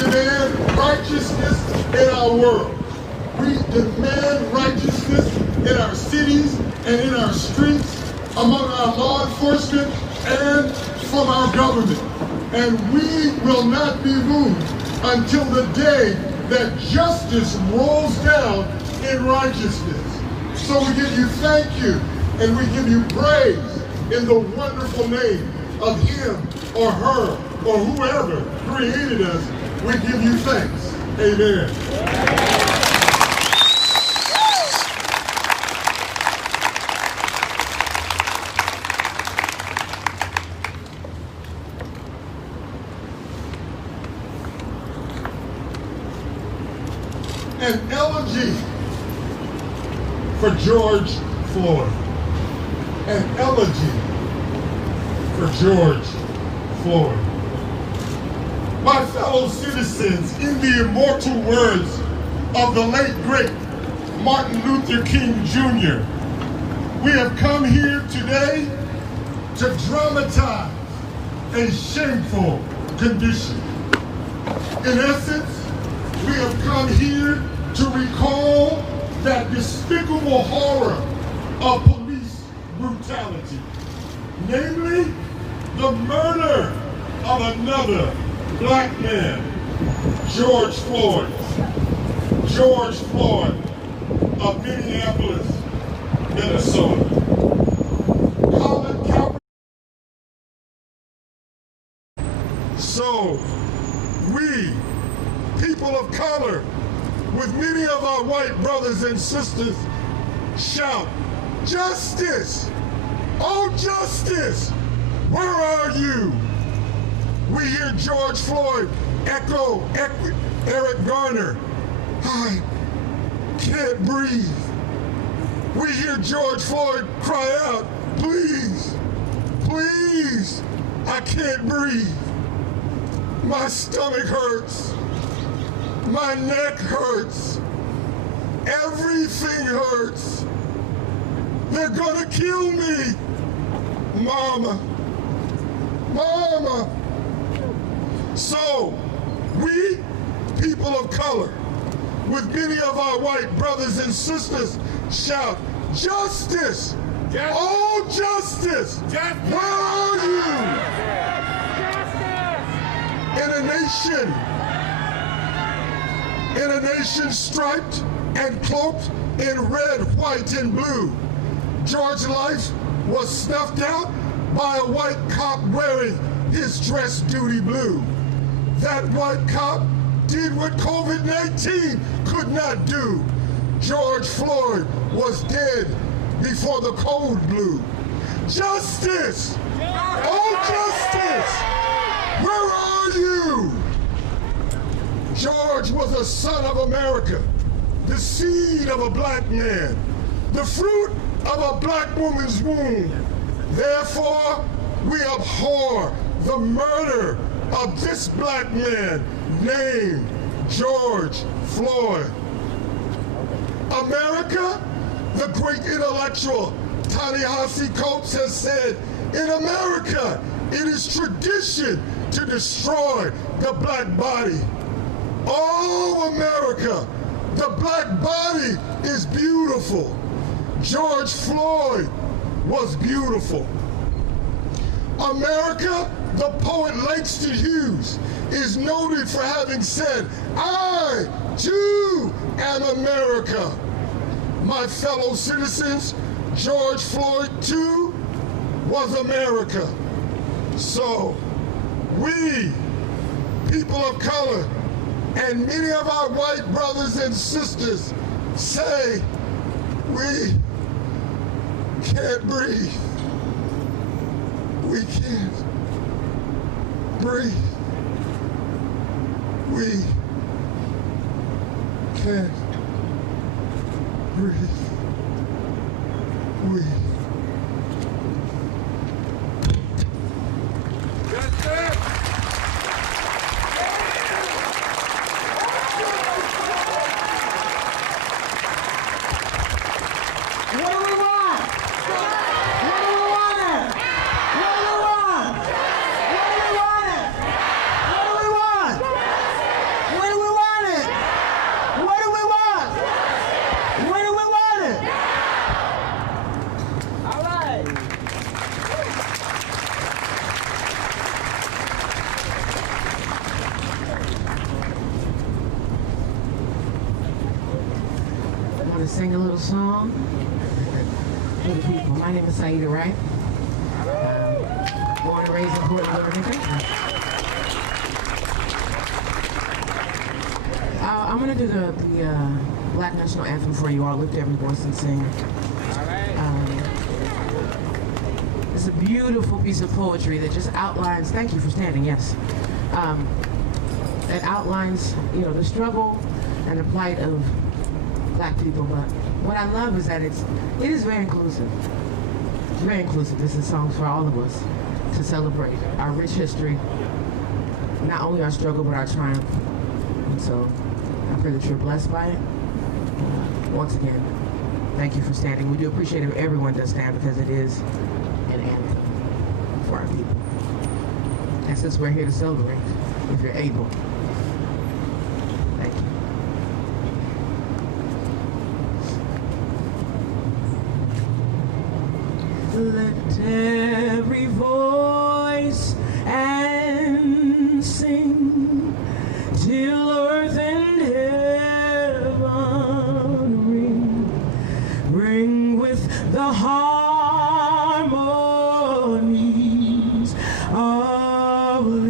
demand righteousness in our world. We demand righteousness in our cities and in our streets, among our law enforcement and from our government. And we will not be moved until the day that justice rolls down in righteousness. So we give you thank you and we give you praise in the wonderful name of him or her or whoever created us. We give you thanks. Amen. An elegy for George Floyd. An elegy for George Floyd. My fellow citizens, in the immortal words of the late great Martin Luther King Jr., we have come here today to dramatize a shameful condition. In essence, we have come here to recall that despicable horror of police brutality, namely the murder of another black man, George Floyd. George Floyd of Minneapolis, Minnesota. So, we, people of color, with many of our white brothers and sisters, shout, "Justice! Oh, justice! Where are you?" We hear George Floyd echo Eric Garner, "I can't breathe." We hear George Floyd cry out, "Please, please, I can't breathe. My stomach hurts. My neck hurts. Everything hurts. They're gonna kill me. Mama, Mama." So, we, people of color, with many of our white brothers and sisters, shout, "Justice! Justice. Oh, justice! Justice. Where are you?" Justice. In a nation striped and cloaked in red, white, and blue, George's life was snuffed out by a white cop wearing his dress duty blue. That white cop did what COVID-19 could not do. George Floyd was dead before the cold blew. Justice! Oh, justice! Where are you? George was a son of America, the seed of a black man, the fruit of a black woman's womb. Therefore, we abhor the murder of this black man named George Floyd. America, the great intellectual Ta-Nehisi Coates has said, in America, it is tradition to destroy the black body. Oh, America, the black body is beautiful. George Floyd was beautiful. America, the poet Langston Hughes, is noted for having said, "I, too, am America." My fellow citizens, George Floyd, too, was America. So, we, people of color, and many of our white brothers and sisters say, we can't breathe. We can't breathe. We can't breathe. We. That's it. What do we want? What do we want? What do we want? What do we want? What do we want? sing a little song for the people. My name is Saida Wright. Born and raised in Portland, Oregon. I'm going to do the Black National Anthem for you all. Lift every voice and sing. It's a beautiful piece of poetry that just outlines, thank you for standing, yes. That outlines, you know, the struggle and the plight of Black people. But what I love is that it is very inclusive. It's very inclusive. This is songs for all of us to celebrate our rich history, not only our struggle, but our triumph. And so I pray that you're blessed by it. Once again, thank you for standing. We do appreciate if everyone does stand because it is an anthem for our people. And since we're here to celebrate, if you're able, thank you. Lift every voice and sing till earth and heaven ring with the harmonies of liberty.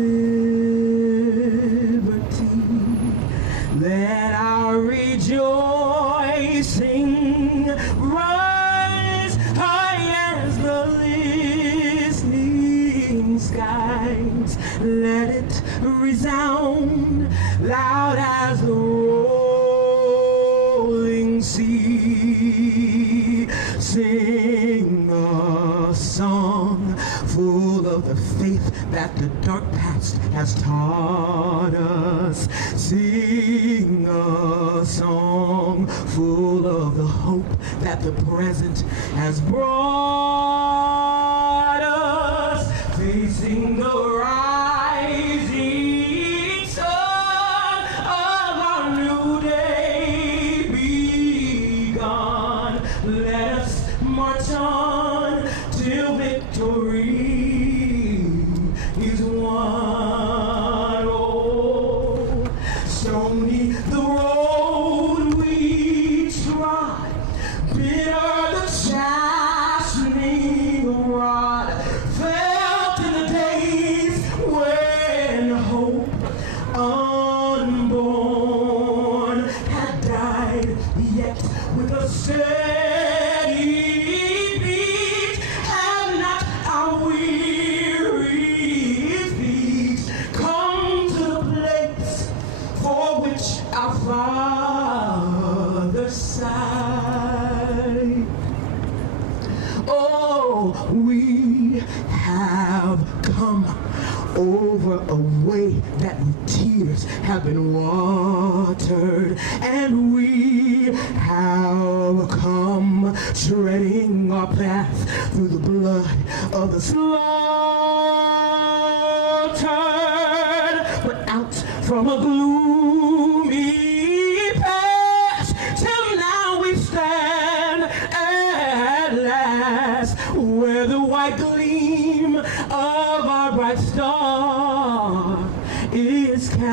Let our rejoicing rise high as the listening skies. Let it resound loud as the rolling sea. Sing a song full of the faith that the dark past has taught us. Sing a song full of the hope that the present has brought us. Facing the rising sun of our new day begun. Let us march on till victory is won. Oh, show me the road we trod, bitter the chastening rod, felt in the days when hope unborn had died, yet with a steady beat have not our weary feet come to the place for which our Father sighed. Oh, we have come over a way that with tears have been watered, and we have come treading our path through the blood of the slaughtered, but out from a gloomy past till now we stand at last where the white gleam of our bright star is cast.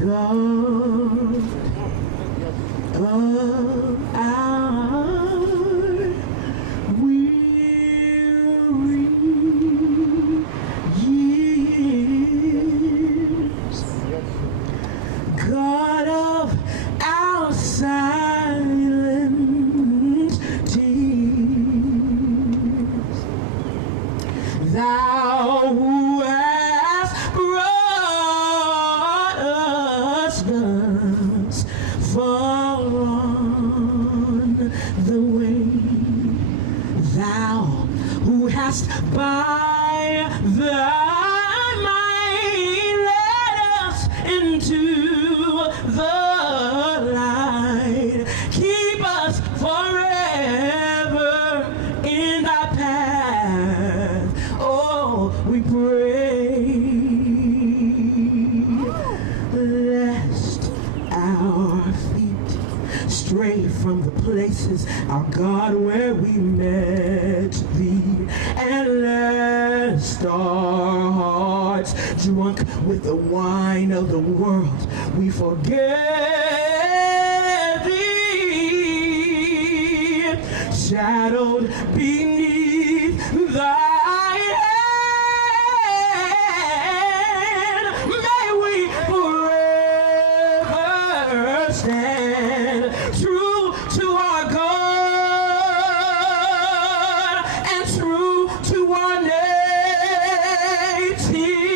God of our weary years, God of our silent tears, Thou who hast brought us thus far on the way, Thou who hast by thy might led us into the light, keep us forever in thy path. Oh, we pray, lest our feet stray from the places, our God, where we met thee, and lest our hearts, drunk with the wine of the world, we forget shadowed beneath thy hand. May we forever stand true to our God and true to our native land.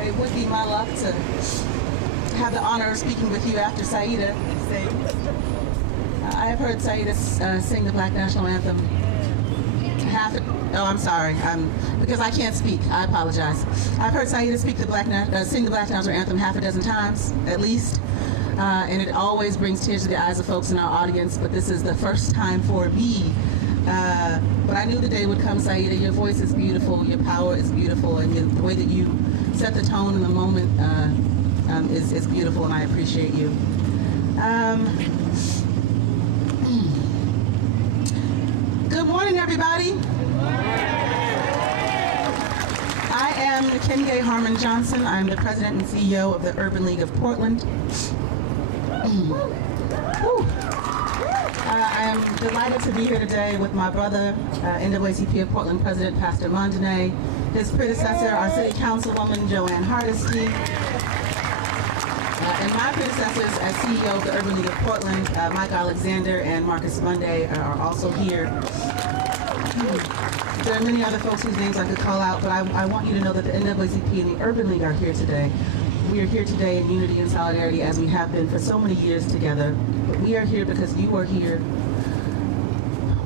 It would be my luck to have the honor of speaking with you after Saida sings. I have heard Saida sing the Black National Anthem because I can't speak. I apologize. I've heard Saida sing the Black National Anthem half a dozen times, at least. And it always brings tears to the eyes of folks in our audience, but this is the first time for me. But I knew the day would come, Saida. Your voice is beautiful, your power is beautiful, and the way that you set the tone in the moment is beautiful, and I appreciate you. Good morning, everybody. I am Nikenge Harmon Johnson. I'm the president and CEO of the Urban League of Portland. I am delighted to be here today with my brother, NAACP of Portland President Pastor Mondane, his predecessor, our city councilwoman, Joanne Hardesty, and my predecessors as CEO of the Urban League of Portland, Mike Alexander and Marcus Monday are also here. There are many other folks whose names I could call out, but I want you to know that the NAACP and the Urban League are here today. We are here today in unity and solidarity as we have been for so many years together. But we are here because you are here.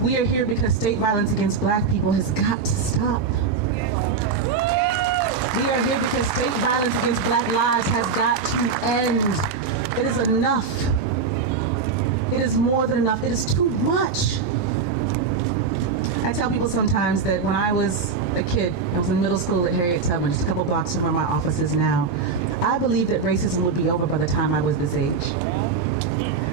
We are here because state violence against Black people has got to stop. We are here because state violence against Black lives has got to end. It is enough. It is more than enough. It is too much. I tell people sometimes that when I was a kid, I was in middle school at Harriet Tubman, just a couple blocks from where my office is now. I believed that racism would be over by the time I was this age.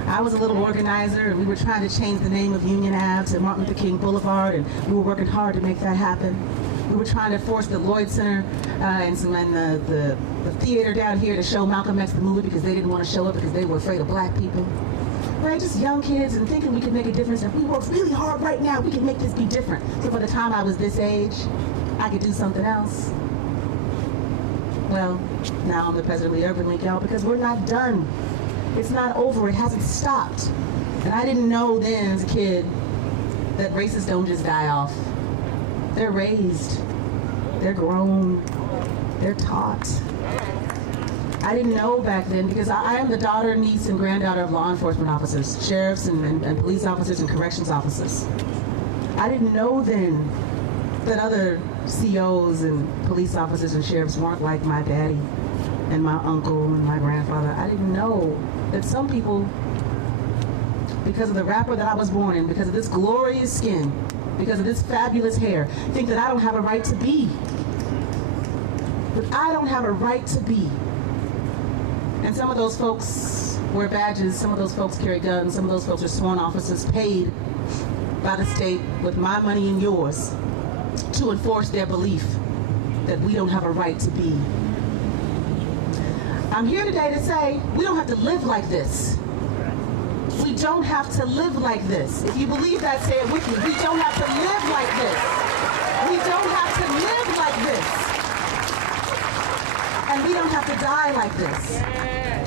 I was a little organizer, and we were trying to change the name of Union Ave to Martin Luther King Boulevard, and we were working hard to make that happen. We were trying to force the Lloyd Center and the theater down here to show Malcolm X the movie because they didn't want to show it because they were afraid of Black people. Right, just young kids and thinking we could make a difference. If we work really hard right now, we can make this be different. So by the time I was this age, I could do something else. Well, now I'm the president of the Urban League, y'all, because we're not done. It's not over. It hasn't stopped. And I didn't know then as a kid that racists don't just die off. They're raised. They're grown. They're taught. I didn't know back then because I am the daughter, niece, and granddaughter of law enforcement officers, sheriffs and police officers and corrections officers. I didn't know then that other COs and police officers and sheriffs weren't like my daddy and my uncle and my grandfather. I didn't know that some people, because of the wrapper that I was born in, because of this glorious skin, because of this fabulous hair, think that I don't have a right to be. That I don't have a right to be. And some of those folks wear badges, some of those folks carry guns, some of those folks are sworn officers paid by the state with my money and yours to enforce their belief that we don't have a right to be. I'm here today to say we don't have to live like this. We don't have to live like this. If you believe that, say it with me. We don't have to live like this. We don't have to live like this. And we don't have to die like this.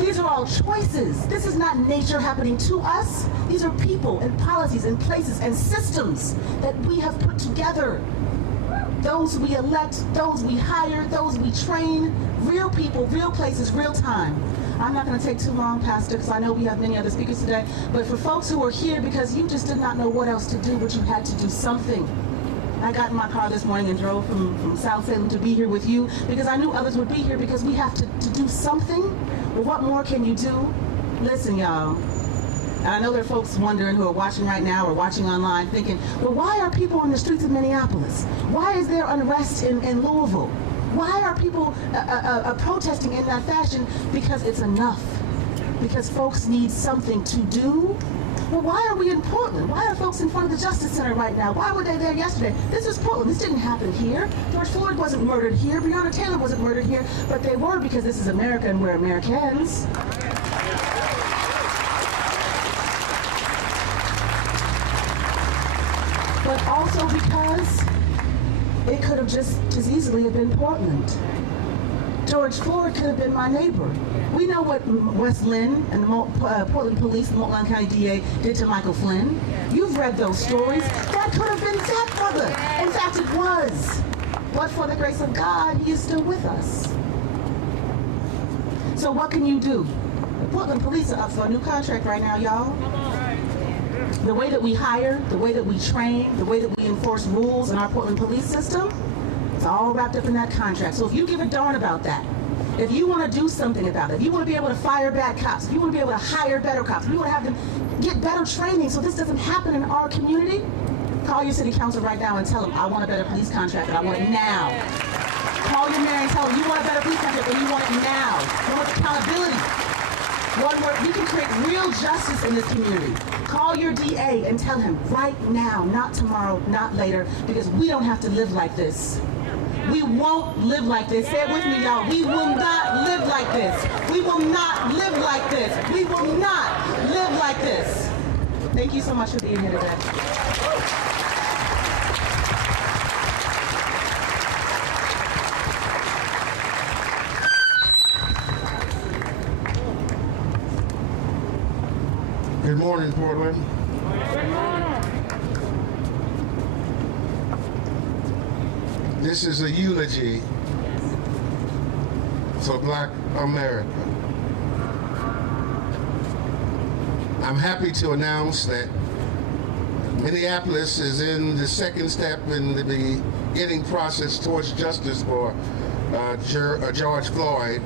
These are all choices. This is not nature happening to us. These are people and policies and places and systems that we have put together. Those we elect, those we hire, those we train, real people, real places, real time. I'm not going to take too long, Pastor, because I know we have many other speakers today, but for folks who are here because you just did not know what else to do, but you had to do something. I got in my car this morning and drove from South Salem to be here with you because I knew others would be here because we have to do something. Well, what more can you do? Listen, y'all, And I know there are folks wondering who are watching right now or watching online thinking, well, why are people on the streets of Minneapolis? Why is there unrest in Louisville? Why are people protesting in that fashion? Because it's enough. Because folks need something to do. Well, why are we in Portland? Why are folks in front of the Justice Center right now? Why were they there yesterday? This is Portland. This didn't happen here. George Floyd wasn't murdered here. Breonna Taylor wasn't murdered here. But they were, because this is America and we're Americans. But also because it could have just as easily have been Portland. George Floyd could have been my neighbor. We know what West Lynn and the Portland Police, the Multnomah County DA did to Michael Flynn. You've read those stories. That could have been that brother. In fact, it was. But for the grace of God, he is still with us. So what can you do? The Portland Police are up for a new contract right now, y'all. The way that we hire, the way that we train, the way that we enforce rules in our Portland police system, it's all wrapped up in that contract. So if you give a darn about that, if you want to do something about it, if you want to be able to fire bad cops, if you want to be able to hire better cops, if you want to have them get better training so this doesn't happen in our community, call your city council right now and tell them, I want a better police contract and I want it now. Call your mayor and tell them, you want a better police contract and you want it now. You want accountability. One word, we can create real justice in this community. Call your DA and tell him right now, not tomorrow, not later, because we don't have to live like this. We won't live like this. Say it with me, y'all. We will not live like this. We will not live like this. We will not live like this. Thank you so much for being here today. Good morning, Portland. Good morning. This is a eulogy for Black America. I'm happy to announce that Minneapolis is in the second step in the beginning process towards justice for George Floyd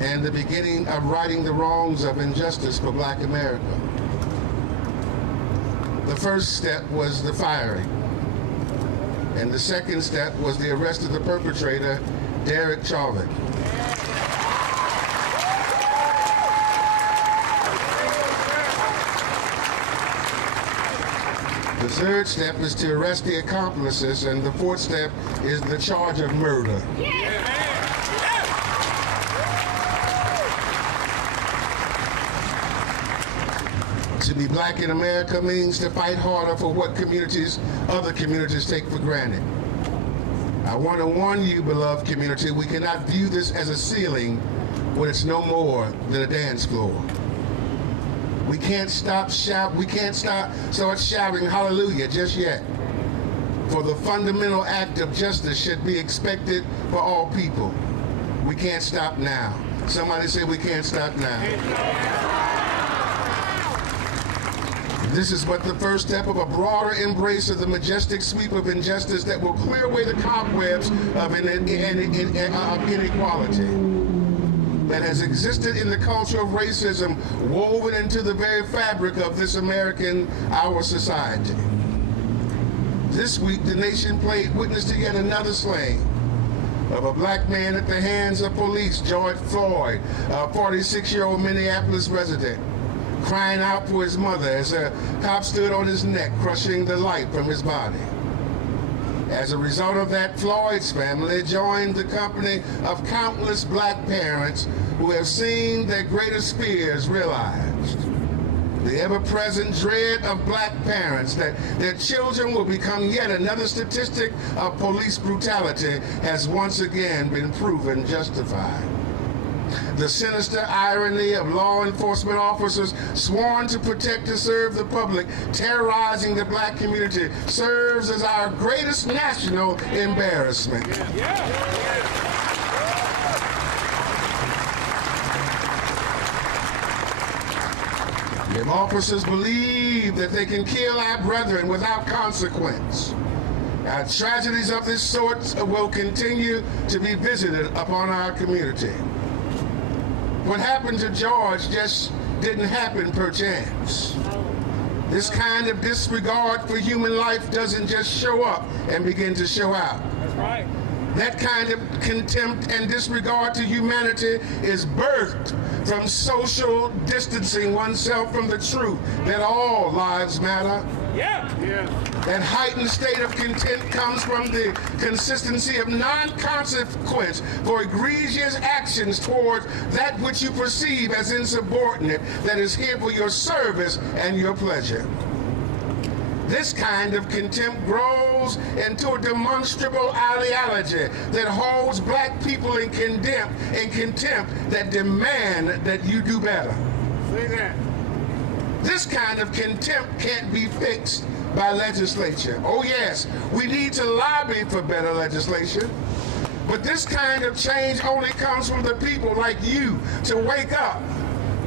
and the beginning of righting the wrongs of injustice for Black America. The first step was the firing, and the second step was the arrest of the perpetrator, Derek Chauvin. The third step is to arrest the accomplices, and the fourth step is the charge of murder. To be Black in America means to fight harder for what other communities take for granted. I want to warn you, beloved community, we cannot view this as a ceiling when it's no more than a dance floor. We can't start shouting hallelujah just yet. For the fundamental act of justice should be expected for all people. We can't stop now. Somebody say we can't stop now. This is but the first step of a broader embrace of the majestic sweep of injustice that will clear away the cobwebs of inequality that has existed in the culture of racism woven into the very fabric of this our society. This week, the nation played witness to yet another slaying of a Black man at the hands of police, George Floyd, a 46-year-old Minneapolis resident, crying out for his mother as a cop stood on his neck, crushing the life from his body. As a result of that, Floyd's family joined the company of countless Black parents who have seen their greatest fears realized. The ever-present dread of Black parents that their children will become yet another statistic of police brutality has once again been proven justified. The sinister irony of law enforcement officers sworn to protect and serve the public, terrorizing the Black community, serves as our greatest national embarrassment. If officers believe that they can kill our brethren without consequence, tragedies of this sort will continue to be visited upon our community. What happened to George just didn't happen per chance. This kind of disregard for human life doesn't just show up and begin to show out. That's right. That kind of contempt and disregard to humanity is birthed from social distancing oneself from the truth that all lives matter. Yeah. That heightened state of contempt comes from the consistency of non-consequence for egregious actions towards that which you perceive as insubordinate, that is here for your service and your pleasure. This kind of contempt grows into a demonstrable ideology that holds black people in contempt that demand that you do better. Say that. This kind of contempt can't be fixed by legislature. Oh yes, we need to lobby for better legislation. But this kind of change only comes from the people like you to wake up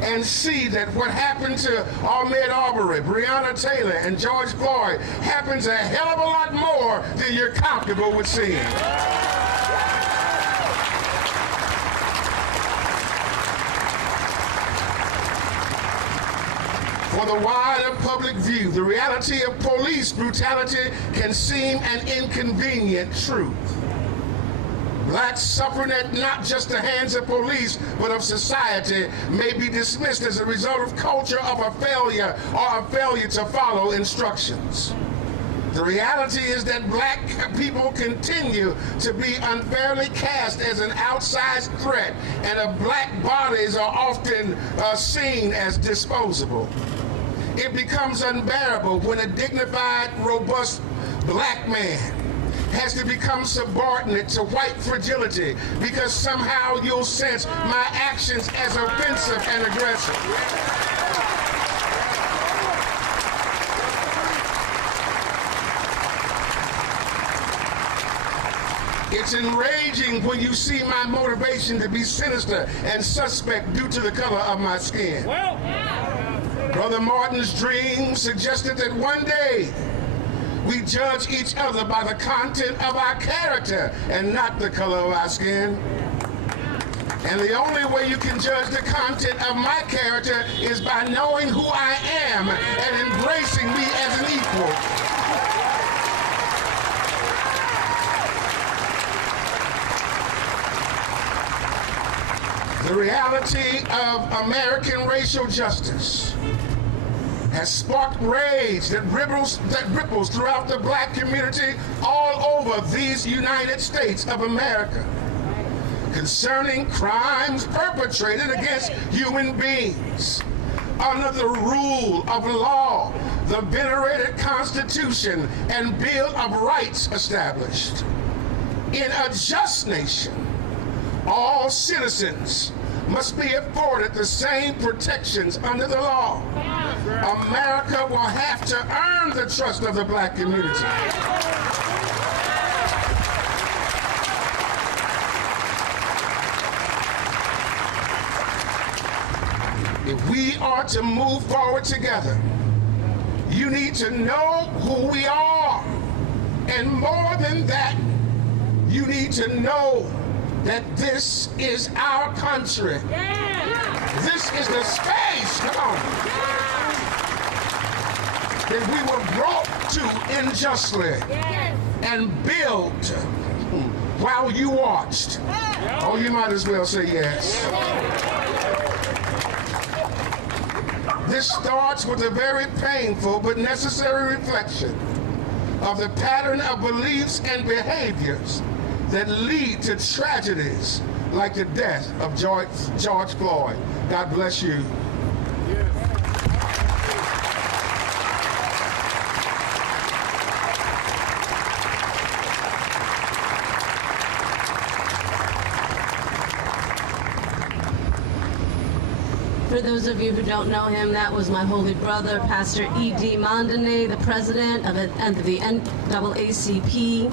and see that what happened to Ahmaud Arbery, Breonna Taylor, and George Floyd happens a hell of a lot more than you're comfortable with seeing. For the wider public view, the reality of police brutality can seem an inconvenient truth. Blacks suffering at not just the hands of police, but of society may be dismissed as a result of culture of a failure or a failure to follow instructions. The reality is that black people continue to be unfairly cast as an outsized threat, and black bodies are often seen as disposable. It becomes unbearable when a dignified, robust black man has to become subordinate to white fragility because somehow you'll sense my actions as offensive and aggressive. It's enraging when you see my motivation to be sinister and suspect due to the color of my skin. Well, Brother Martin's dream suggested that one day we judge each other by the content of our character and not the color of our skin. And the only way you can judge the content of my character is by knowing who I am and embracing me as an equal. The reality of American racial justice has sparked rage that ripples throughout the black community all over these United States of America concerning crimes perpetrated against human beings under the rule of law, the venerated Constitution and Bill of Rights established. In a just nation, all citizens must be afforded the same protections under the law. America will have to earn the trust of the black community. If we are to move forward together, you need to know who we are. And more than that, you need to know that this is our country. This is the space, come on, that we were brought to unjustly and built while you watched. Oh, you might as well say yes. This starts with a very painful but necessary reflection of the pattern of beliefs and behaviors that lead to tragedies like the death of George Floyd. God bless you. For those of you who don't know him, that was my holy brother, Pastor E.D. Mondane, the president of the NAACP,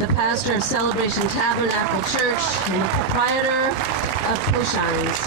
the pastor of Celebration Tabernacle Church, and the proprietor of Coshines.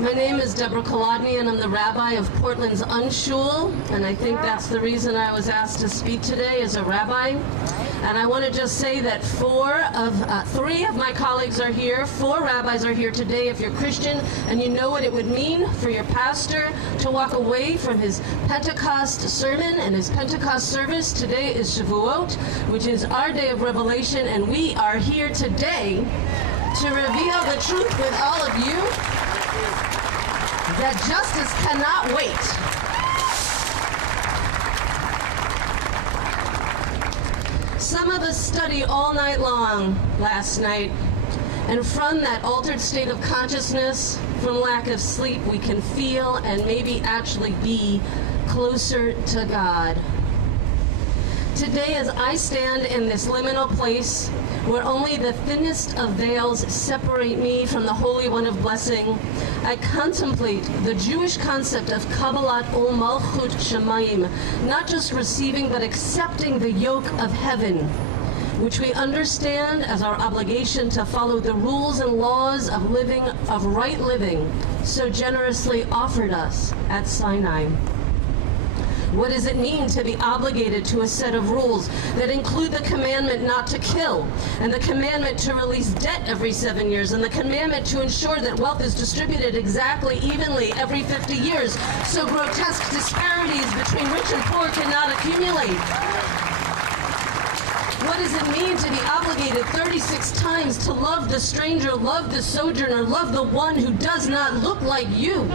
My name is Deborah Kolodny, and I'm the rabbi of Portland's Unshul, and I think that's the reason I was asked to speak today as a rabbi. And I want to just say that three of my colleagues are here, 4 rabbis are here today. If you're Christian and you know what it would mean for your pastor to walk away from his Pentecost sermon and his Pentecost service, today is Shavuot, which is our day of revelation, and we are here today to reveal the truth with all of you that justice cannot wait. Some of us studied all night long last night, and from that altered state of consciousness, from lack of sleep, we can feel and maybe actually be closer to God. Today, as I stand in this liminal place where only the thinnest of veils separate me from the Holy One of Blessing, I contemplate the Jewish concept of Kabbalah ol Malchut Shemayim, not just receiving but accepting the yoke of heaven, which we understand as our obligation to follow the rules and laws of living, of right living, so generously offered us at Sinai. What does it mean to be obligated to a set of rules that include the commandment not to kill, and the commandment to release debt every 7 years, and the commandment to ensure that wealth is distributed exactly evenly every 50 years, so grotesque disparities between rich and poor cannot accumulate? What does it mean to be obligated 36 times to love the stranger, love the sojourner, love the one who does not look like you?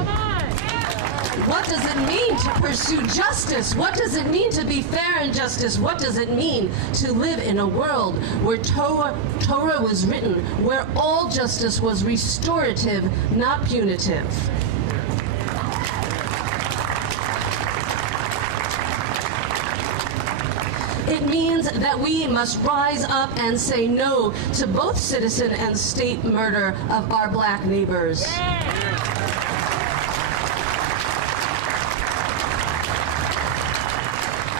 What does it mean to pursue justice? What does it mean to be fair in justice? What does it mean to live in a world where Torah was written, where all justice was restorative, not punitive? It means that we must rise up and say no to both citizen and state murder of our black neighbors.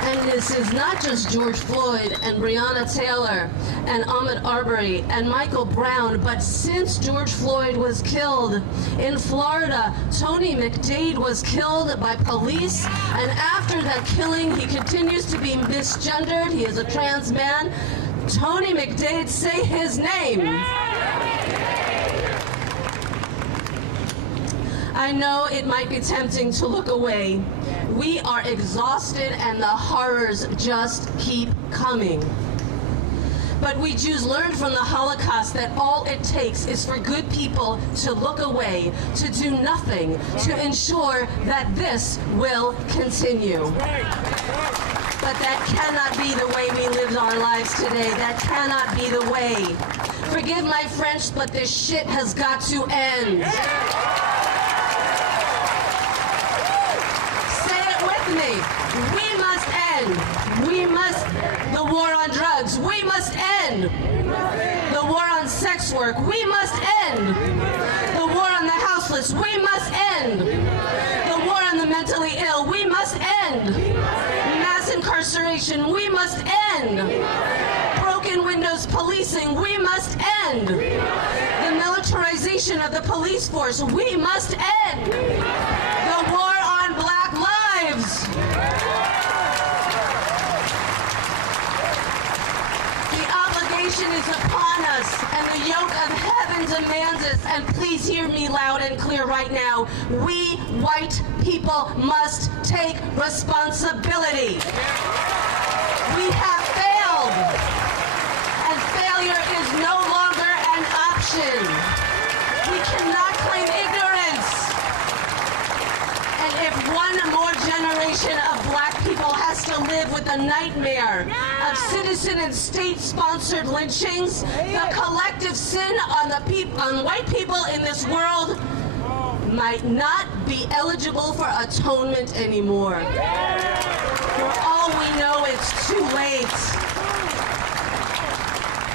And this is not just George Floyd and Breonna Taylor and Ahmaud Arbery and Michael Brown, but since George Floyd was killed in Florida, Tony McDade was killed by police, and after that killing, he continues to be misgendered. He is a trans man. Tony McDade, say his name. I know it might be tempting to look away. We are exhausted and the horrors just keep coming. But we Jews learned from the Holocaust that all it takes is for good people to look away, to do nothing, to ensure that this will continue. But that cannot be the way we live our lives today. That cannot be the way. Forgive my French, but this shit has got to end. Me. We must end. We must. The war on drugs. We must end. The war on sex work. We must end. The war on the houseless. We must end. The war on the mentally ill. We must end. Mass incarceration. We must end. Broken windows policing. We must end. The militarization of the police force. We must end. The war on black lives. The obligation is upon us, and the yoke of heaven demands it. And please hear me loud and clear right now. We white people must take responsibility. We have failed, and failure is no longer an option. We cannot claim ignorance. And if one more generation of black people has to live with the nightmare of citizen and state-sponsored lynchings, the collective sin on white people in this world might not be eligible for atonement anymore. For all we know, it's too late.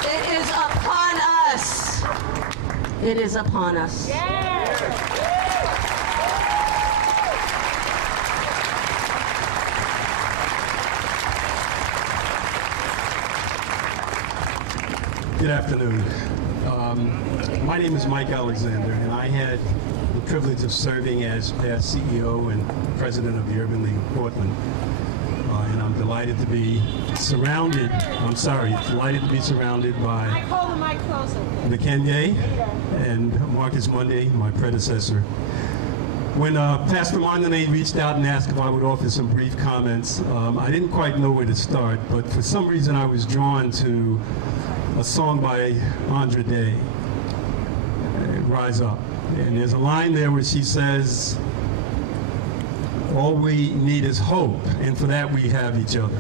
It is upon us. It is upon us. Good afternoon. My name is Mike Alexander, and I had the privilege of serving as past CEO and president of the Urban League of Portland. And I'm delighted to be surrounded, by Nakenge and Marcus Monday, my predecessor. When Pastor Mondane reached out and asked if I would offer some brief comments, I didn't quite know where to start, but for some reason I was drawn to a song by Andra Day, Rise Up. And there's a line there where she says, all we need is hope, and for that we have each other.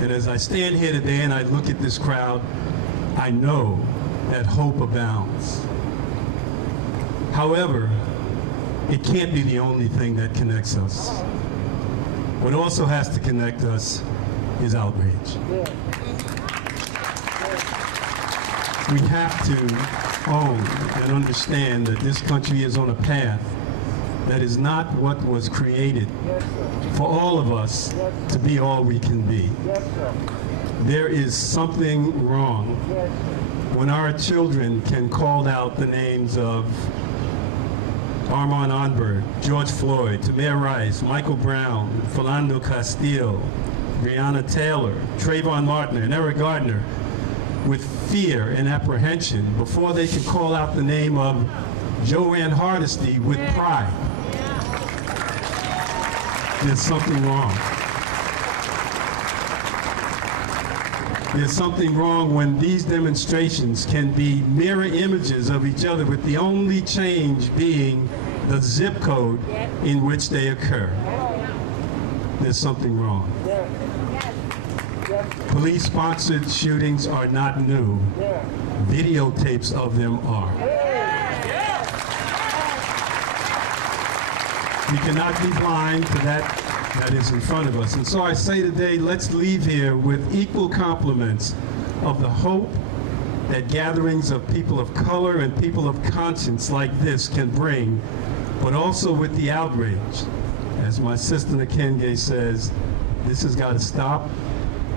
And as I stand here today and I look at this crowd, I know that hope abounds. However, it can't be the only thing that connects us. What also has to connect us is outrage. We have to own and understand that this country is on a path that is not what was created for all of us to be all we can be. There is something wrong when our children can call out the names of Armand Onberg, George Floyd, Tamir Rice, Michael Brown, Philando Castile, Breonna Taylor, Trayvon Martin, and Eric Gardner with fear and apprehension before they can call out the name of Joanne Hardesty with pride. There's something wrong. There's something wrong when these demonstrations can be mirror images of each other with the only change being the zip code in which they occur. There's something wrong. Police-sponsored shootings are not new. Videotapes of them are. We cannot be blind to that is in front of us. And so I say today, let's leave here with equal compliments of the hope that gatherings of people of color and people of conscience like this can bring, but also with the outrage. As my sister Nakenge says, this has got to stop,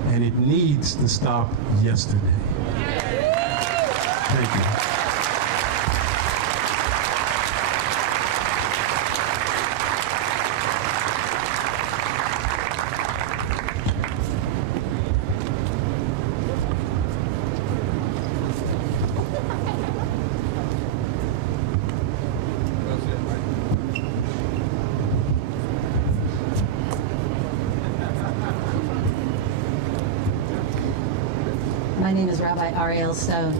and it needs to stop yesterday. Thank you. My name is Rabbi Ariel Stone.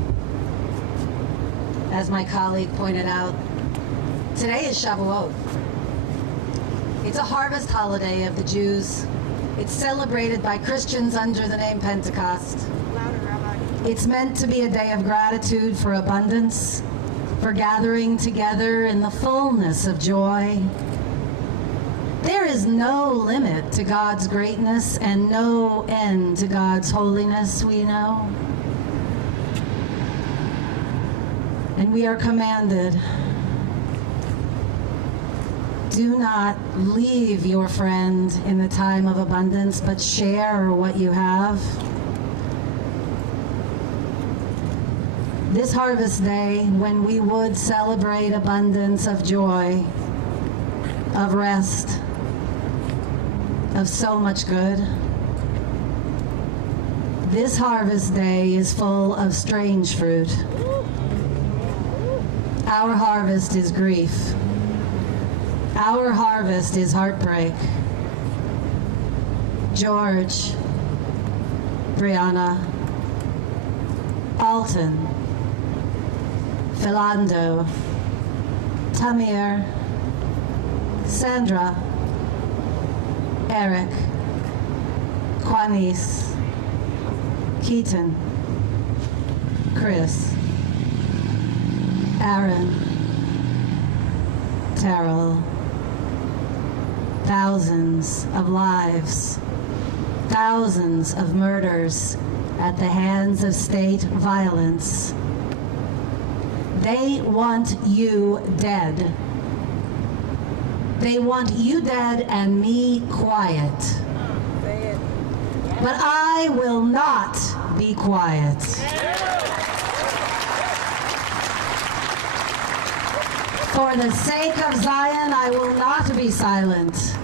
As my colleague pointed out, today is Shavuot. It's a harvest holiday of the Jews. It's celebrated by Christians under the name Pentecost. It's meant to be a day of gratitude for abundance, for gathering together in the fullness of joy. There is no limit to God's greatness and no end to God's holiness, we know. And we are commanded, do not leave your friend in the time of abundance, but share what you have. This harvest day, when we would celebrate abundance of joy, of rest, of so much good, this harvest day is full of strange fruit. Our harvest is grief. Our harvest is heartbreak. George, Breonna, Alton, Philando, Tamir, Sandra, Eric, Quanice, Keaton, Chris, Aaron, Terrell. Thousands of lives, thousands of murders at the hands of state violence. They want you dead. They want you dead and me quiet. But I will not be quiet. For the sake of Zion, I will not be silent.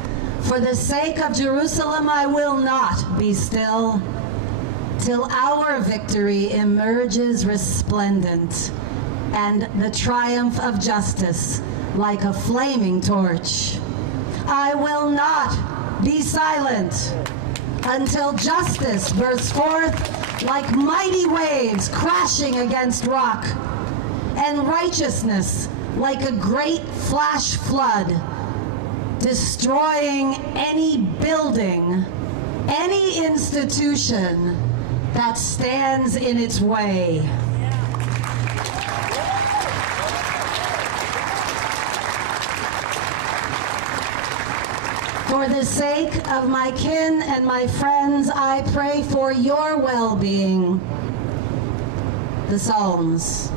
For the sake of Jerusalem, I will not be still, till our victory emerges resplendent, and the triumph of justice like a flaming torch. I will not be silent until justice bursts forth like mighty waves crashing against rock, and righteousness like a great flash flood, destroying any building, any institution that stands in its way. For the sake of my kin and my friends, I pray for your well-being. The Psalms.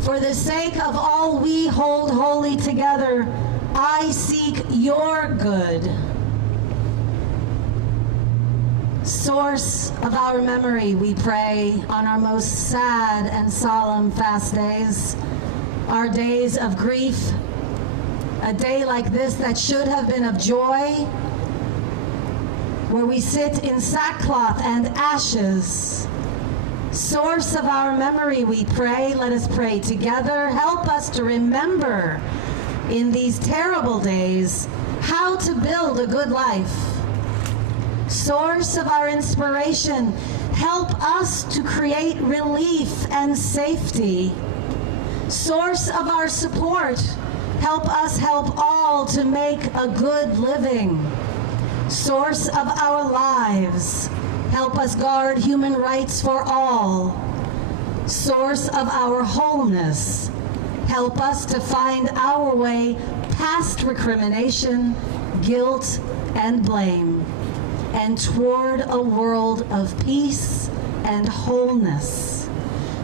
For the sake of all we hold holy together, I seek your good. Source of our memory, we pray on our most sad and solemn fast days, our days of grief, a day like this that should have been of joy, where we sit in sackcloth and ashes. Source of our memory, we pray, let us pray together. Help us to remember in these terrible days how to build a good life. Source of our inspiration, help us to create relief and safety. Source of our support, help us help all to make a good living. Source of our lives, help us guard human rights for all. Source of our wholeness, help us to find our way past recrimination, guilt, and blame, and toward a world of peace and wholeness.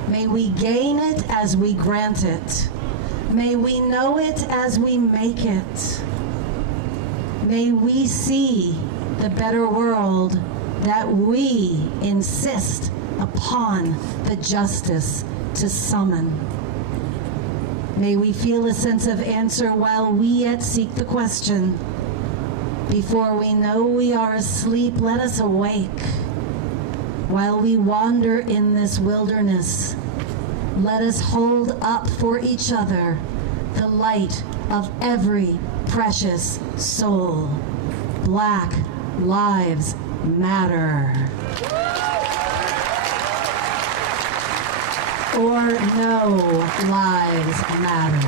May we gain it as we grant it. May we know it as we make it. May we see the better world that we insist upon the justice to summon. May we feel a sense of answer while we yet seek the question. Before we know we are asleep, let us awake. While we wander in this wilderness, let us hold up for each other the light of every precious soul. Black Lives Matter. Or no lives matter.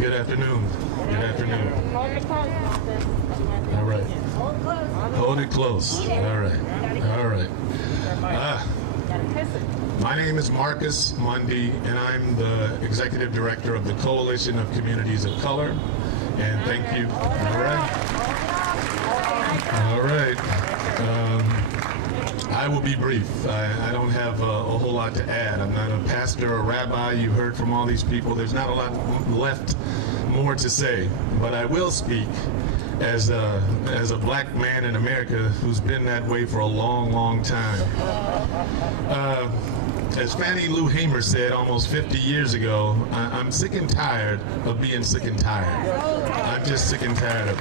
Good afternoon. Good afternoon. All right. Hold it close. All right. All right. My name is Marcus Mundy, and I'm the Executive Director of the Coalition of Communities of Color. And thank you. All right. All right. I will be brief. I don't have a whole lot to add. I'm not a pastor or rabbi. You heard from all these people. There's not a lot left more to say. But I will speak as a black man in America who's been that way for a long, long time. As Fannie Lou Hamer said almost 50 years ago, I'm sick and tired of being sick and tired. I'm just sick and tired of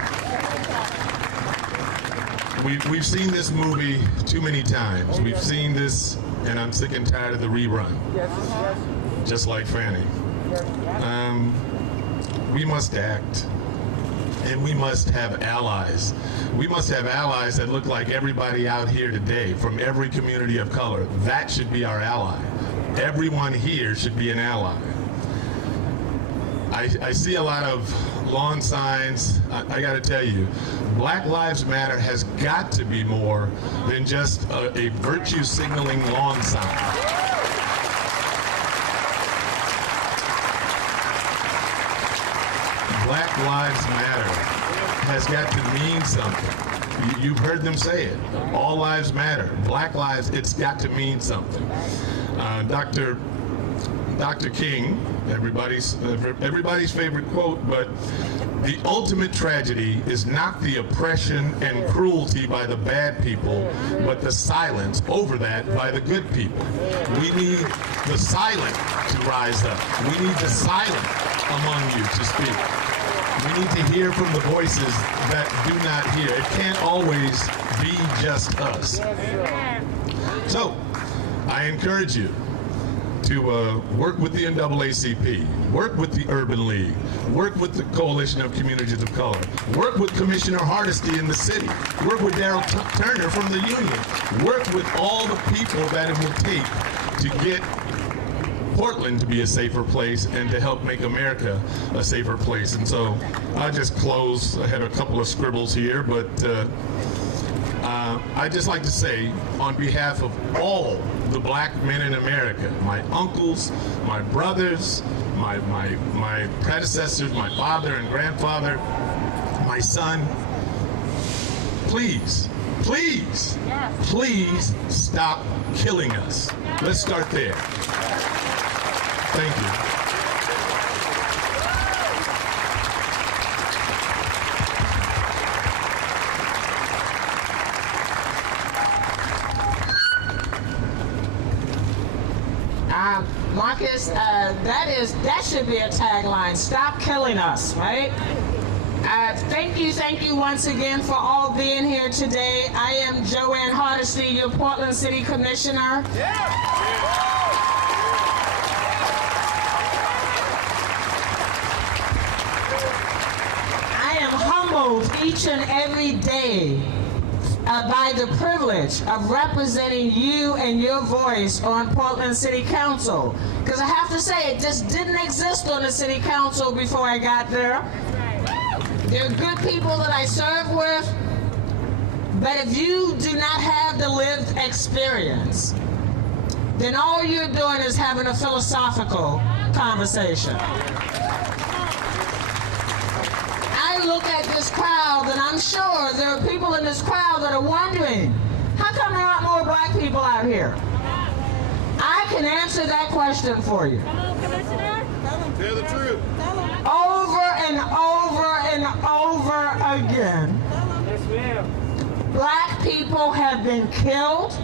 it. We've seen this movie too many times. We've seen this, and I'm sick and tired of the rerun. Just like Fannie. We must act. And we must have allies. We must have allies that look like everybody out here today from every community of color. That should be our ally. Everyone here should be an ally. I see a lot of lawn signs. I got to tell you, Black Lives Matter has got to be more than just a virtue signaling lawn sign. Black Lives Matter has got to mean something. You've heard them say it. All lives matter. Black lives, it's got to mean something. Dr. Dr. King, everybody's favorite quote, but the ultimate tragedy is not the oppression and cruelty by the bad people, but the silence over that by the good people. We need the silent to rise up. We need the silent among you to speak. We need to hear from the voices that do not hear. It can't always be just us. So, I encourage you to work with the NAACP, work with the Urban League, work with the Coalition of Communities of Color, work with Commissioner Hardesty in the city, work with Darrell Turner from the union, work with all the people that it will take to get Portland to be a safer place and to help make America a safer place. And so I'll just close. I had a couple of scribbles here, but I'd just like to say, on behalf of all the black men in America, my uncles, my brothers, my predecessors, my father and grandfather, my son, please, please, please stop killing us. Let's start there. Thank you. Marcus, that should be a tagline. Stop killing us, right? Thank you once again for all being here today. I am Joanne Hardesty, your Portland City Commissioner. I am humbled each and every day by the privilege of representing you and your voice on Portland City Council. Because I have to say, it just didn't exist on the City Council before I got there. There are good people that I serve with, but if you do not have the lived experience, then all you're doing is having a philosophical conversation. I look at this crowd and I'm sure there are people in this crowd that are wondering, how come there aren't more black people out here? I can answer that question for you. Tell the truth. Over and over and over again. Black people have been killed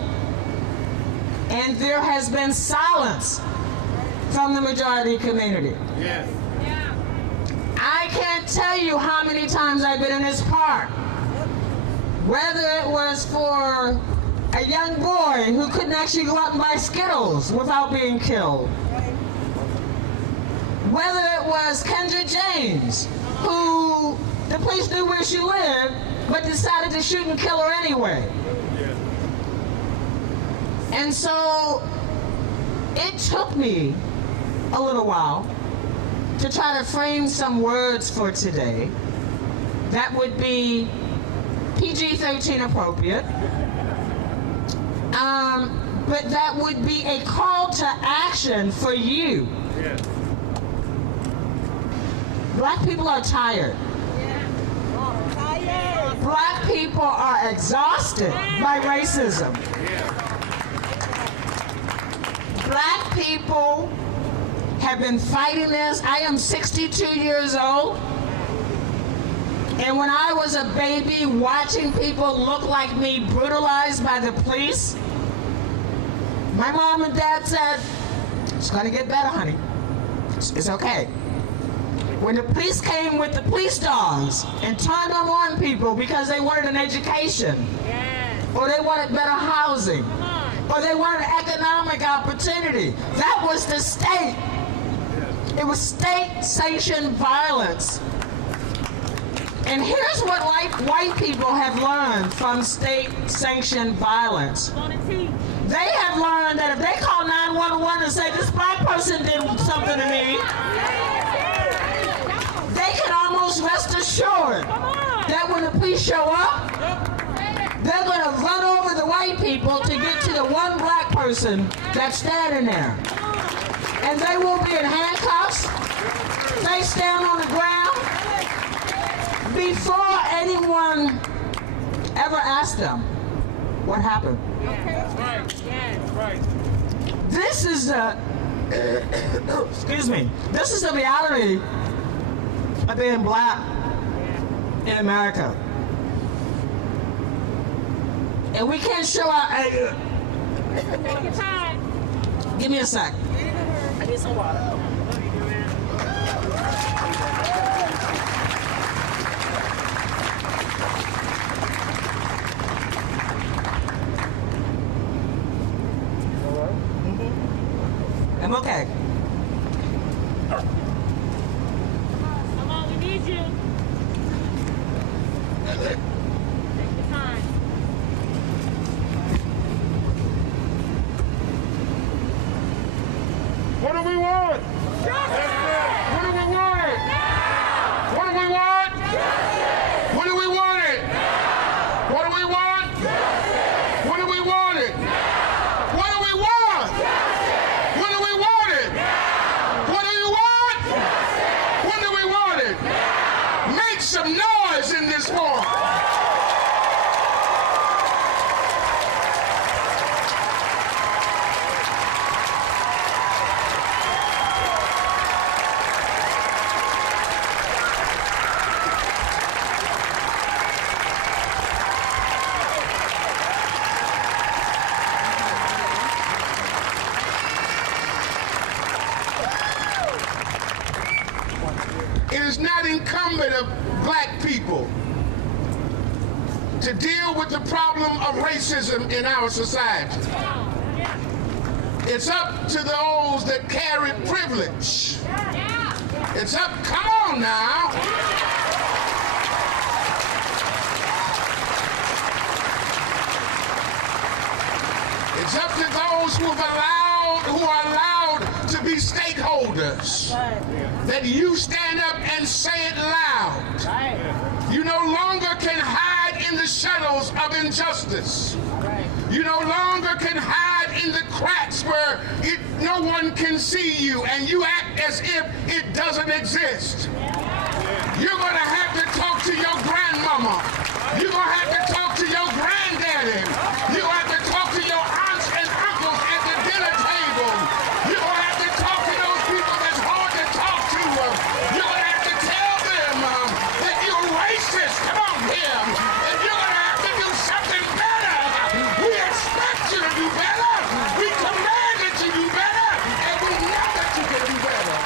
and there has been silence from the majority community. Yes. I can't tell you how many times I've been in this park. Whether it was for a young boy who couldn't actually go out and buy Skittles without being killed. Whether it was Kendra James, who the police knew where she lived, but decided to shoot and kill her anyway. And so it took me a little while to try to frame some words for today that would be PG-13 appropriate, but that would be a call to action for you. Black people are tired. Black people are exhausted by racism. Black people have been fighting this. I am 62 years old. And when I was a baby watching people look like me brutalized by the police, my mom and dad said, it's gonna get better, honey. It's okay. When the police came with the police dogs and turned them on people because they wanted an education, or they wanted better housing, or they wanted economic opportunity, that was the state. It was state-sanctioned violence. And here's what white people have learned from state-sanctioned violence. They have learned that if they call 911 and say, this black person did something to me, they can almost rest assured that when the police show up, they're going to run over the white people to get to the one black person that's standing there. And they will be in handcuffs, face down on the ground, before anyone ever asked them what happened. This is Excuse me. This is the reality of being black in America. And we can't show our... Take your time. Give me a sec. I need some water. I'm okay. Come on, we need you. Take your time. What do we want? Justice! What do we want? Now! What do we want? Justice! What do we want it? What do we want? Justice! What do we want it? What do we want? When do we want it? What do you want? When do we want it? Make some noise in this forum. It is not incumbent of black people to deal with the problem of racism in our society. It's up to those that carry privilege. It's up, come on now. It's up to those who are allowed to be stakeholders. That you stand up and say it loud. You no longer can hide in the shadows of injustice. You no longer can hide in the cracks where no one can see you and you act as if it doesn't exist. You're going to have to talk to your grandmama. You're going to have to talk to your granddaddy. You're going to have to talk to your aunts and uncles at the dinner table. You're going to have to talk to those people that's hard to talk to. You're going to have to tell them that you're racist. Come on here. And you're going to have to do something better. We expect you to do better. We command that you do better. And we know that you can do better.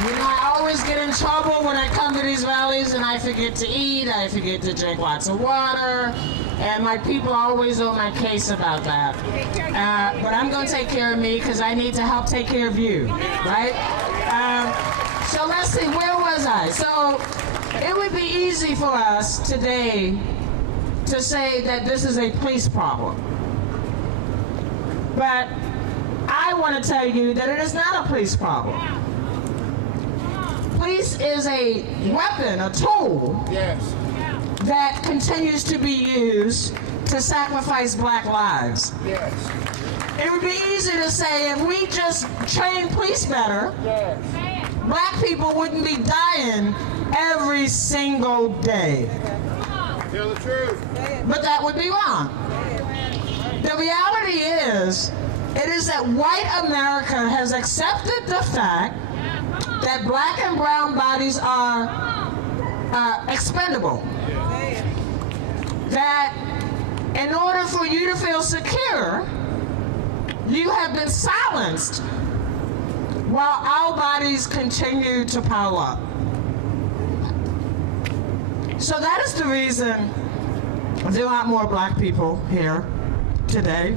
You know, I always get in trouble when I come to these rallies and I forget to eat, I forget to drink lots of water, and my people are always on my case about that. But I'm going to take care of me because I need to help take care of you, right? So let's see, where was I? So it would be easy for us today to say that this is a police problem. But I want to tell you that it is not a police problem. Police is a weapon, a tool that continues to be used to sacrifice black lives. It would be easy to say if we just train police better, black people wouldn't be dying every single day. Tell the truth. But that would be wrong. The reality is, it is that white America has accepted the fact that black and brown bodies are expendable. That in order for you to feel secure, you have been silenced while our bodies continue to pile up. So that is the reason there aren't more black people here today.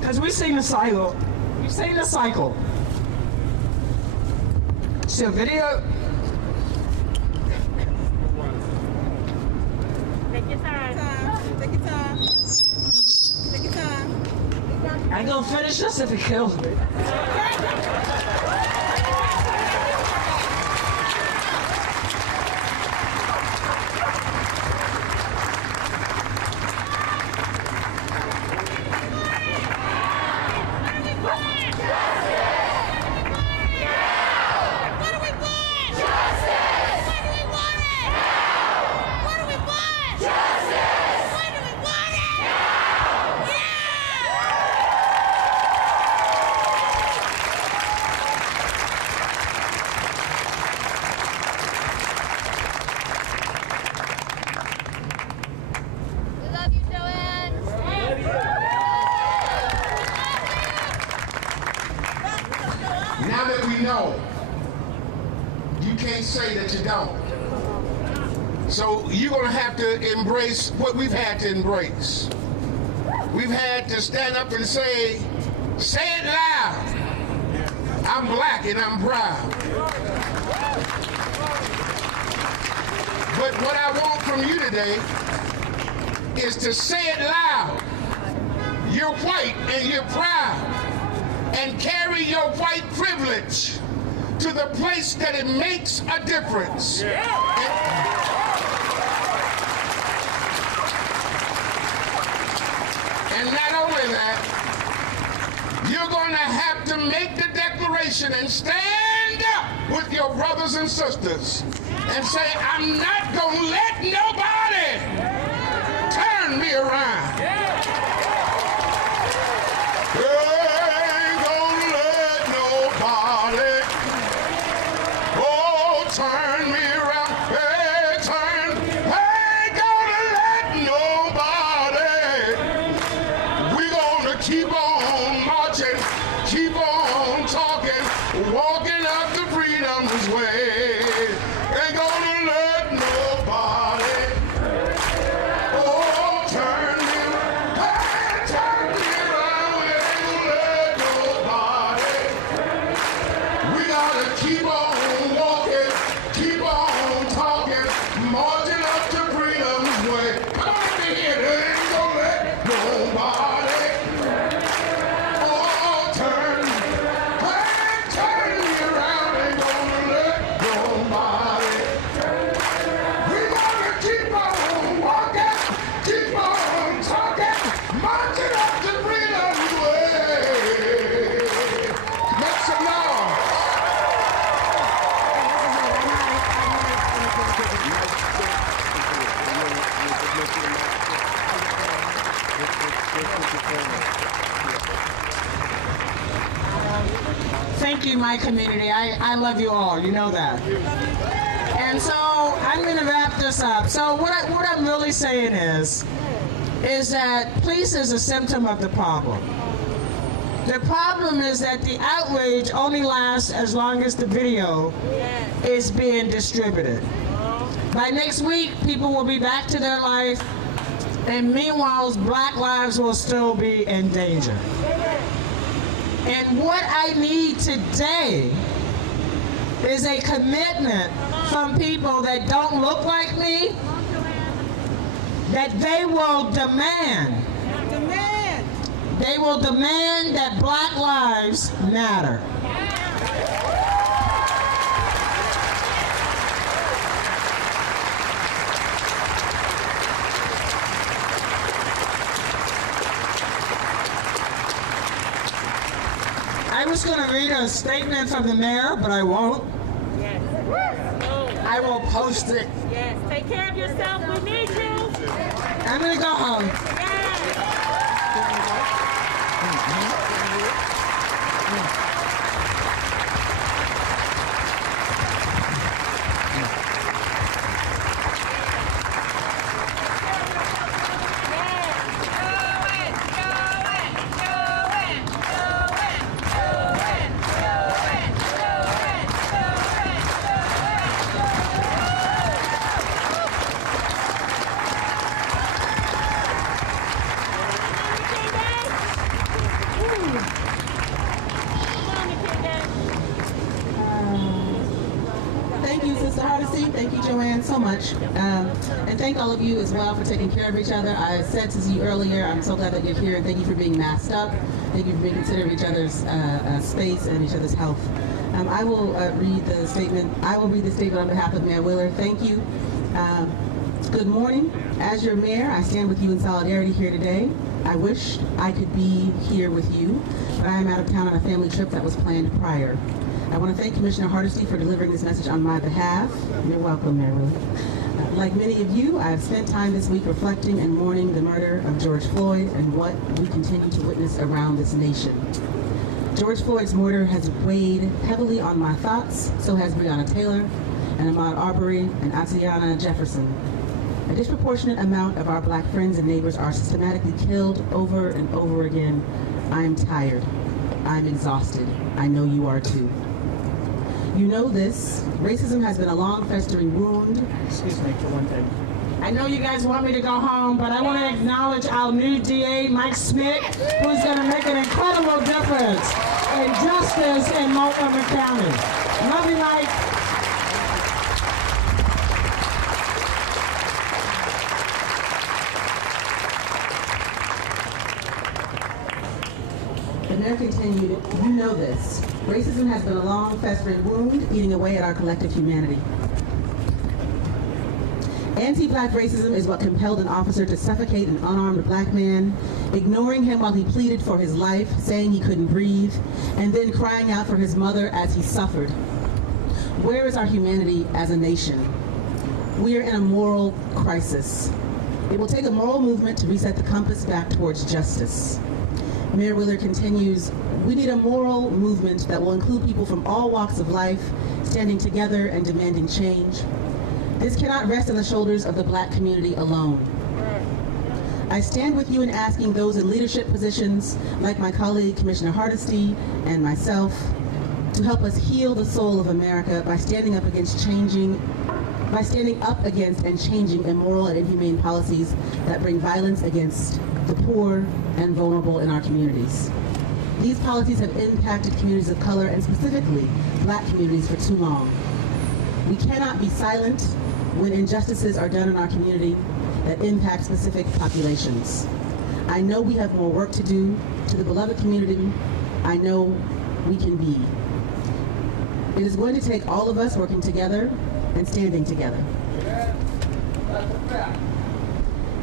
Because we've seen the cycle. We've seen the cycle. So video. Take your time. Take your time. Take your time. I ain't gonna finish this if it kills me. Justice! Now that we know, you can't say that you don't. So you're going to have to embrace what we've had to embrace. We've had to stand up and say it loud. I'm black and I'm proud. But what I want from you today is to say it loud. You're white and you're proud. And carry your white privilege to the place that it makes a difference. And not only that, you're going to have to make the declaration and stand up with your brothers and sisters and say, I'm not going to let nobody turn me around. Ain't gonna let nobody, oh, turn me around. Hey, turn. Ain't gonna let nobody. We gonna keep on marching, keep on talking, walking up to freedom's way. Ain't gonna let nobody, oh, turn me around. Hey, turn me around. Ain't gonna let nobody. We gotta keep on walking, keep on talking, marching up to freedom's way. Come on in here, ain't gonna let nobody. Oh, turn me around, ain't gonna let nobody. We gotta keep on walking, keep on talking, marching up to freedom's way. Make some noise. Thank you, my community. I love you all. You know that. And so I'm going to wrap this up. So what I'm really saying is that police is a symptom of the problem. The problem is that the outrage only lasts as long as the video is being distributed. By next week, people will be back to their life, and meanwhile, black lives will still be in danger. And what I need today is a commitment from people that don't look like me, that they will demand. They will demand that black lives matter. I was going to read a statement from the mayor, but I won't. Yes. I will post it. Yes. Take care of yourself. We need you. I'm going to go home. Yes. Thank you, Sister Hardesty. Thank you, Joanne, so much. And thank all of you as well for taking care of each other. I said to you earlier, I'm so glad that you're here. Thank you for being masked up. Thank you for being considerate of each other's space and each other's health. I will read the statement. I will read the statement on behalf of Mayor Wheeler. Thank you. Good morning. As your mayor, I stand with you in solidarity here today. I wish I could be here with you, but I am out of town on a family trip that was planned prior. I want to thank Commissioner Hardesty for delivering this message on my behalf. You're welcome, Mayor Wheeler. Like many of you, I have spent time this week reflecting and mourning the murder of George Floyd and what we continue to witness around this nation. George Floyd's murder has weighed heavily on my thoughts, so has Breonna Taylor and Ahmaud Arbery and Atiana Jefferson. A disproportionate amount of our black friends and neighbors are systematically killed over and over again. I am tired. I'm exhausted. I know you are too. You know this. Racism has been a long festering wound. Excuse me for one thing. I know you guys want me to go home, but I want to acknowledge our new DA, Mike Smith, who's going to make an incredible difference in justice in Montgomery County. Love you, Mike. The mayor continued, you know this. Racism has been a long, festering wound, eating away at our collective humanity. Anti-black racism is what compelled an officer to suffocate an unarmed black man, ignoring him while he pleaded for his life, saying he couldn't breathe, and then crying out for his mother as he suffered. Where is our humanity as a nation? We are in a moral crisis. It will take a moral movement to reset the compass back towards justice. Mayor Wheeler continues, we need a moral movement that will include people from all walks of life, standing together and demanding change. This cannot rest on the shoulders of the black community alone. I stand with you in asking those in leadership positions, like my colleague Commissioner Hardesty and myself, to help us heal the soul of America by standing up against and changing immoral and inhumane policies that bring violence against the poor and vulnerable in our communities. These policies have impacted communities of color and specifically black communities for too long. We cannot be silent when injustices are done in our community that impact specific populations. I know we have more work to do. To the beloved community, I know we can be. It is going to take all of us working together and standing together.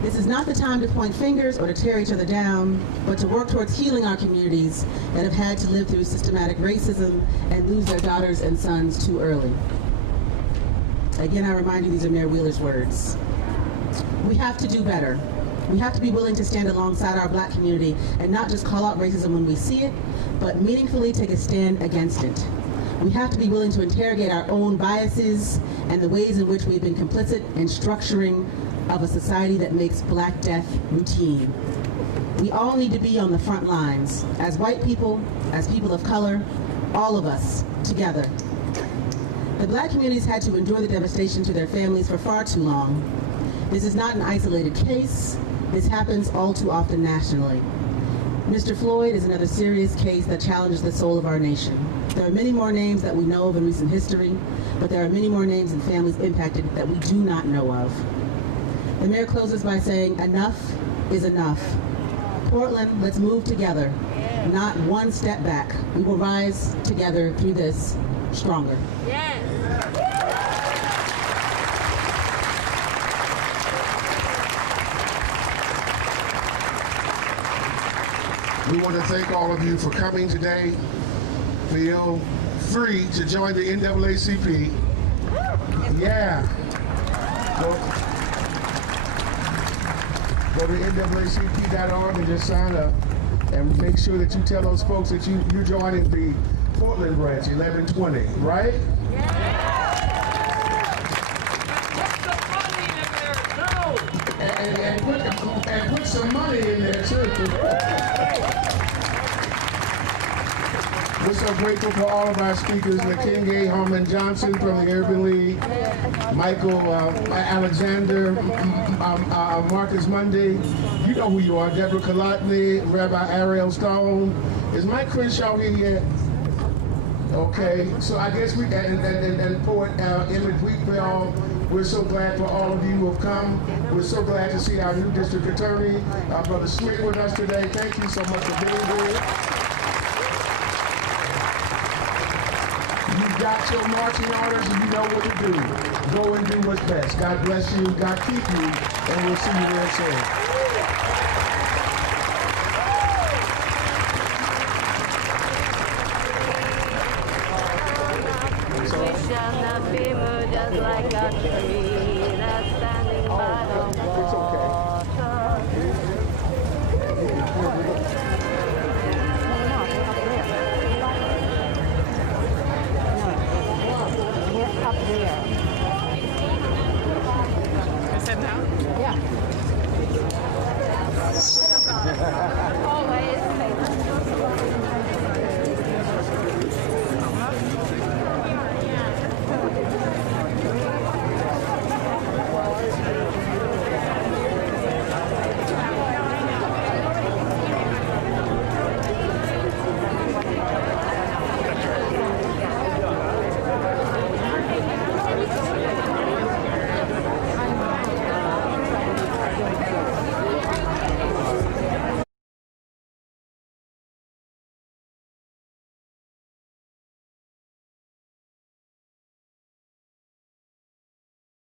This is not the time to point fingers or to tear each other down, but to work towards healing our communities that have had to live through systematic racism and lose their daughters and sons too early. Again, I remind you, these are Mayor Wheeler's words. We have to do better. We have to be willing to stand alongside our black community and not just call out racism when we see it, but meaningfully take a stand against it. We have to be willing to interrogate our own biases and the ways in which we've been complicit in structuring of a society that makes black death routine. We all need to be on the front lines, as white people, as people of color, all of us, together. The black communities had to endure the devastation to their families for far too long. This is not an isolated case. This happens all too often nationally. Mr. Floyd is another serious case that challenges the soul of our nation. There are many more names that we know of in recent history, but there are many more names and families impacted that we do not know of. The mayor closes by saying, enough is enough. Portland, let's move together, not one step back. We will rise together through this stronger. Yes. We want to thank all of you for coming today. Feel free to join the NAACP. Yeah. Go to NAACP.org and just sign up. And make sure that you tell those folks that you're joining the Portland branch, 1120, right? And put some money in there too. We're so grateful for all of our speakers, Nakinge Harmon Johnson from the Urban League, Michael Alexander, Marcus Mundy. You know who you are, Deborah Kolotny, Rabbi Ariel Stone. Is Mike Crenshaw here yet? Okay, so I guess and Poet Emmett Wheatfield. We're so glad for all of you who have come. We're so glad to see our new district attorney, Brother Smith, with us today. Thank you so much for being here. You've got your marching orders and you know what to do. Go and do what's best. God bless you, God keep you, and we'll see you real soon. We shall not be moved just like a tree.